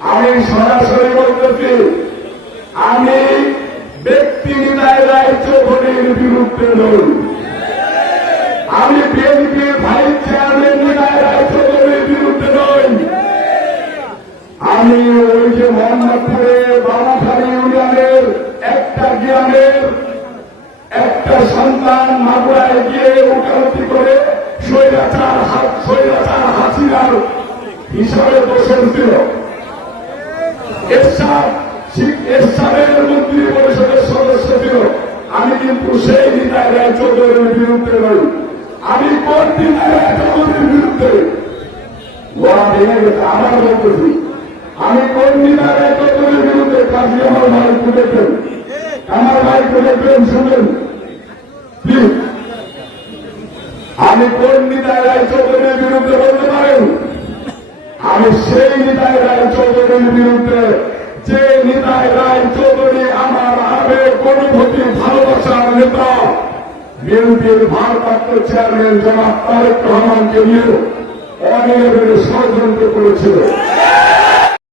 আমি সরাসরি বলতেছি আমি ব্যক্তি নিতাই রায় চৌধুরীর বিরুদ্ধে নই আমি বিএনপির ভাইস চেয়ারম্যান নিতাই রায় চৌধুরীর বিরুদ্ধে নই আমি ওই যে মোহাম্মদপুরে বামাখালী ইউনিয়নের একটা গ্রামের একটা সন্তান মাগুরায় গিয়ে উকালতি করে স্বৈরাচার হাত স্বৈরাচার হাসিনার হিসাবে বসেছিল এরশাদ এরশাদের মন্ত্রী পরিষদের সদস্য আমি কিন্তু সেই নিতাই রায় চৌধুরীর বিরুদ্ধে নই। আমি কোন নিতাই রায় চৌধুরীর বিরুদ্ধে? আবার বলতেছি আমি কোন নিতাই রায় চৌধুরীর বিরুদ্ধে কাজী আমার ভাই তুলেছেন আমার ভাই তুলেছেন শুনেন। আমি কোন নিতাই রায় চৌধুরীর বিরুদ্ধে বলতে পারেন? আমি সেই নিতাই রায় চৌধুরীর বিরুদ্ধে অনুভূতি ভালোবাসার নেতা বিএনপির ভারপ্রাপ্ত চেয়ারম্যান জনাব তারেক রহমানকে নিয়ে অনেক ষড়যন্ত্র করেছিল।